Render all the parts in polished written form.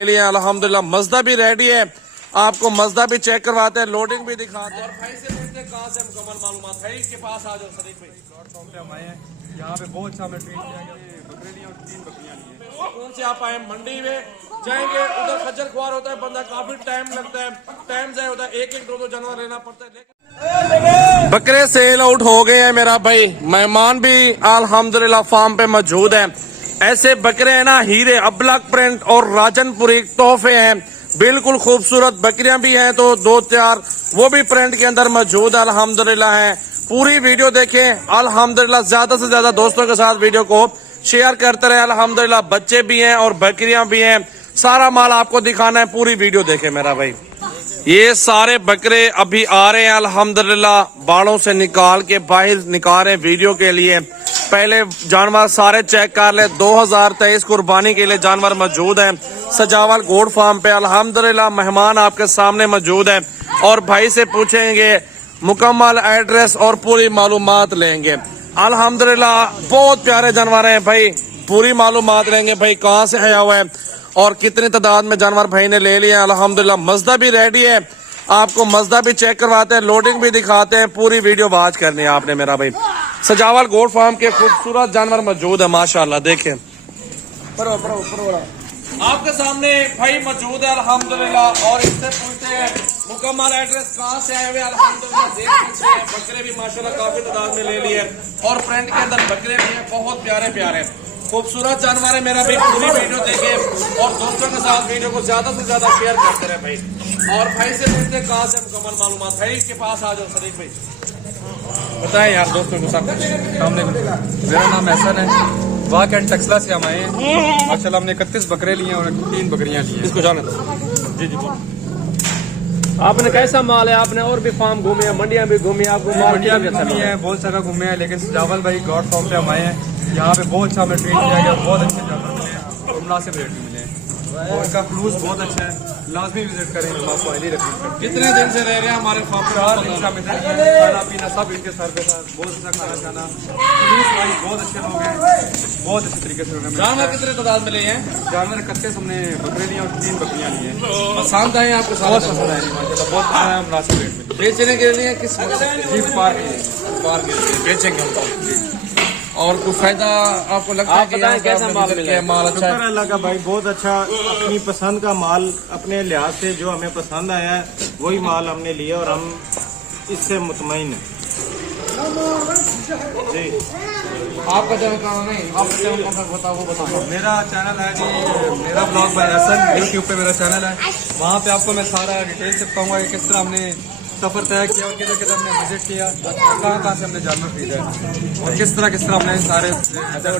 लिए अल्हम्दुलिल्लाह मजदा भी रेडी है। आपको मजदा भी चेक करवाते हैं, लोडिंग भी दिखाते हैं। और भाई से पूछते हैं कहाँ से मुकम्मल मालूमात है के पास आ जाओ। शरीफ भाई हम आए हैं यहाँ पे, बहुत अच्छा हमें ट्रीट किया गया। बकरे लिए और 3 बकरियां ली हैं। कौन से आप आए मंडी में जाएंगे, उधर खज्जर खुआर होता है, बंदा काफी टाइम लगता है, टाइम जाए होता है, एक एक दो जानवर लेना पड़ता है। लेकिन बकरे सेल आउट हो गए हैं मेरा भाई। मेहमान भी अल्हम्दुलिल्लाह फार्म पे मौजूद है। ऐसे बकरे हैं ना, हीरे अबलक प्रिंट और राजनपुरी तोहफे हैं। बिल्कुल खूबसूरत बकरियां भी हैं, तो 2-4 वो भी प्रिंट के अंदर मौजूद अल्हम्दुलिल्लाह है। पूरी वीडियो देखें अल्हम्दुलिल्लाह, ज्यादा से ज्यादा दोस्तों के साथ वीडियो को शेयर करते रहे। अल्हम्दुलिल्लाह बच्चे भी हैं और बकरियां भी हैं, सारा माल आपको दिखाना है। पूरी वीडियो देखें मेरा भाई। ये सारे बकरे अभी आ रहे हैं अल्हम्दुलिल्लाह, बाड़ों से निकाल के बाहर निकाल रहे हैं वीडियो के लिए। पहले जानवर सारे चेक कर ले। 2023 कुर्बानी के लिए जानवर मौजूद है सजावल गोड फार्म पे। अल्हम्दुलिल्लाह मेहमान आपके सामने मौजूद है और भाई से पूछेंगे, मुकम्मल एड्रेस और पूरी मालूमात लेंगे। अल्हम्दुलिल्लाह बहुत प्यारे जानवर हैं भाई, पूरी मालूमात लेंगे भाई कहाँ से आया हुआ है और कितनी तादाद में जानवर भाई ने ले लिया। अल्हम्दुलिल्लाह मजदा भी रेडी है, आपको मजदा भी चेक करवाते हैं, लोडिंग भी दिखाते हैं। पूरी वीडियो वॉच करनी है आपने मेरा भाई। सजावल गोड फार्म के खूबसूरत जानवर मौजूद है माशाल्लाह। देखें आपके सामने भाई मौजूद है अल्हम्दुलिल्लाह। और इससे पूछते हैं मुकम्मल एड्रेस कहाँ से आए हुए। अल्हम्दुलिल्लाह देख सकते हैं बकरे भी माशाल्लाह काफी तादाद में ले लिए और फ्रंट के अंदर बकरे भी हैं, बहुत प्यारे प्यारे खूबसूरत जानवर है मेरा भाई। पूरी वीडियो देखें और दोस्तों के साथ वीडियो को ज्यादा से ज्यादा शेयर करते रहे भाई। और भाई से पूछते हैं कहाँ से मुकम्मल मालूमात है के पास आ जाओ। शरीफ भाई बताएं यार दोस्तों को सब कुछ। मेरा नाम एहसन है, वाक एंड टक्सला से हम आए हैं। माशाल्लाह हमने 31 बकरे लिए और 3 बकरियां ली हैं। इसको जाने दो। जी जी आपने कैसा माल है? आपने और भी फार्म घूमे हैं, मंडियां भी घूमी, आपको माल मंडियां भी घूमी है, बहुत सारा घूमे हैं, लेकिन सजावल भाई गॉड फार्म पे हम आए हैं। यहाँ पे बहुत अच्छा हमें ट्रीट किया गया, बहुत अच्छे जानवर मिले हैं और मुनासिब रेट में मिले हैं और इनका फ्लूस बहुत अच्छा है। लाजमी विजिट करें, हम आपको पहले रिपीट करते हैं। कितने दिन से रह रहे हैं हमारे फार्म पे? 4 दिन से हम इधर ही हैं। खाना पीना सब इनके सर पे था, बहुत अच्छा खाना खाना। फ्लूस वाइज बहुत अच्छे लोग हैं, बहुत अच्छे तरीके से उन्होंने जानवर कितने तादाद में लिए हैं? जानवर 31 हमने बकरे लिए और 3 बकरियां ली हैं। पसंद आए आपको? बहुत पसंद आए माशाल्लाह, बहुत अच्छा मुनासिब रेट में। बेचने के लिए किस जी पार्क बेचेंगे हमको और कुछ फायदा आपको लगता है? आप बताएं कैसा माल मिला है? माल अच्छा है अल्लाह का भाई, बहुत अच्छा। अपनी पसंद का माल, अपने लिहाज से जो हमें पसंद आया है वही माल हमने लिया और हम इससे मुतमईन हैं जी। आपका चैनल कहाँ नहीं? आपका चैनल कौन सा बताओ, वो बताओ। मेरा चैनल है जी, मेरा ब्लॉग बाय एहसन, यूट्यूब पे मेरा चैनल है। वहाँ पे आपको मैं सारा डिटेल से बताऊंगा कि किस तरह हमने सफर तय किया और किधर किधर हमने विजिट किया, कहाँ कहाँ से हमने जानवर खरीदा है और किस तरह हमने सारे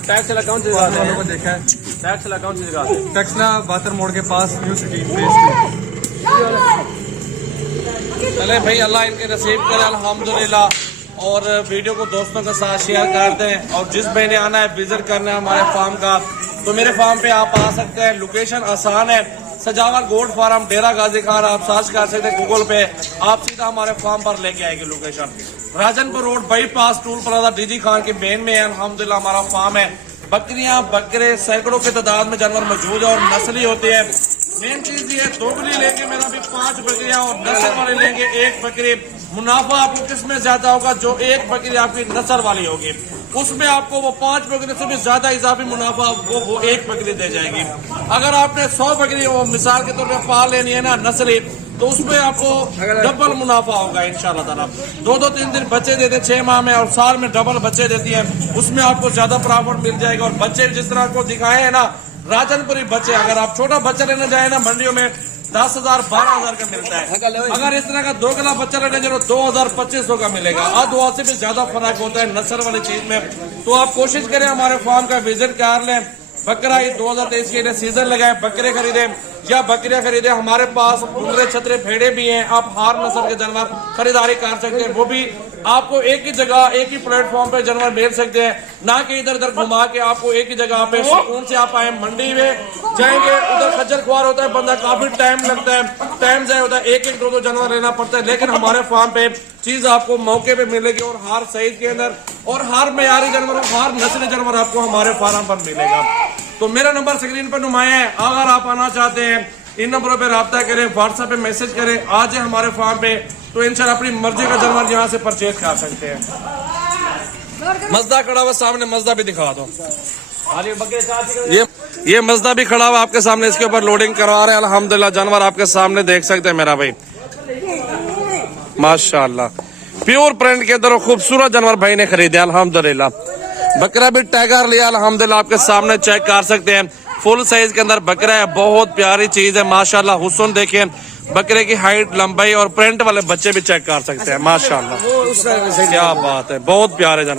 टैक्स कौन सी जगह वालों को देखा है। टैक्स कौन सी जगह है? टक्सला बातर मोड़ के पास न्यू सिटी फेज 2। चले भाई, अल्लाह इनके नसीब करे अल्हम्दुलिल्लाह। और वीडियो को दोस्तों के साथ शेयर कर दें और जिस भाई ने आना है विजिट करना है हमारे फार्म का, तो मेरे फार्म पे आप आ सकते हैं। लोकेशन आसान है, सजावल गोड फार्म, डेरा गाजी खान। आप सर्च कर सकते हैं गूगल पे, आप सीधा हमारे फार्म पर लेके आएंगे। Location Rajanpur road bypass toll plaza DG Khan के मेन में है। अल्हम्दुलिल्लाह हमारा फार्म है। बकरियां बकरे सैकड़ों की तादाद में जानवर मौजूद है और नस्ली होती है। मेन चीज ये दोगली लेंगे मेरा भी 5 बकरियां और नस्ल वाले लेंगे 1 बकरी। मुनाफा आपको किसमें ज्यादा होगा? जो 1 बकरी आपकी नस्ल वाली होगी उसमें आपको वो 5 बकरी से भी ज्यादा इजाफी मुनाफा वो 1 बकरी दे जाएगी। अगर आपने 100 बकरी मिसाल के तौर पर पाल लेनी है ना नस्ली, तो उसमें आपको डबल मुनाफा होगा इंशाल्लाह ताला। 2-3 दिन बच्चे देते 6 माह में और साल में डबल बच्चे देती है, उसमें आपको ज्यादा प्रॉफिट मिल जाएगा। और बच्चे जिस तरह आपको दिखाए हैं ना राजनपुरी बच्चे, अगर आप छोटा बच्चा लेने जाए ना मंडियों में 10,000 12,000 का मिलता है। अगर इस तरह का 2 किलो बच्चा लेने जाओ 2,000-2,500 का मिलेगा। आधा से भी ज्यादा फर्क होता है नस्ल वाली चीज में। तो आप कोशिश करें हमारे फार्म का विजिट कर लें। बकरा ये 2023 के लिए सीजन लगाए, बकरे खरीदे या बकरियां खरीदे। हमारे पास डूंगरे छतरे भेड़े भी हैं, आप हर नस्ल के जानवर खरीदारी कर सकते हैं। वो भी आपको एक ही जगह एक ही प्लेटफॉर्म पे जानवर मिल सकते हैं, ना कि इधर उधर घुमा के। आपको एक ही जगह पे सुकून से आप आए मंडी में जाएंगे, उधर खज्जर खुआर होता है, बंदा काफी टाइम लगता है, टाइम जाए होता है, एक एक दो जानवर लेना पड़ता है। लेकिन हमारे फार्म पे चीज आपको मौके पे मिलेगी और हर साइज के अंदर और हर मयारी जानवर, हर नस्ली जानवर आपको हमारे फार्म पर मिलेगा। तो मेरा नंबर स्क्रीन पर नुमाया है। अगर आप आना चाहते हैं इन नंबरों पे राब्ता करें, व्हाट्सएप पे मैसेज करें, आ जाए हमारे फार्म पे, तो इंशाल्लाह अपनी मर्जी का जानवर यहाँ से परचेज कर सकते हैं। मजदा खड़ा हुआ सामने, मजदा भी दिखा दो। ये मजदा भी खड़ा हुआ आपके सामने, इसके ऊपर लोडिंग करवा रहे हैं। अल्हम्दुलिल्लाह जानवर आपके सामने देख सकते हैं मेरा भाई, माशाल्लाह प्योर प्रिंट के अंदर खूबसूरत जानवर भाई ने खरीदे अल्हम्दुलिल्लाह। बकरा भी टाइगर लिया अल्हम्दुलिल्लाह, आपके सामने चेक कर सकते हैं। फुल साइज के अंदर बकरा है, बहुत प्यारी चीज है माशाल्लाह। हुस्न देखिए बकरे की, हाइट, लंबाई और प्रिंट वाले बच्चे भी चेक कर सकते हैं माशाल्लाह। क्या बात है, बहुत प्यारे जानवर।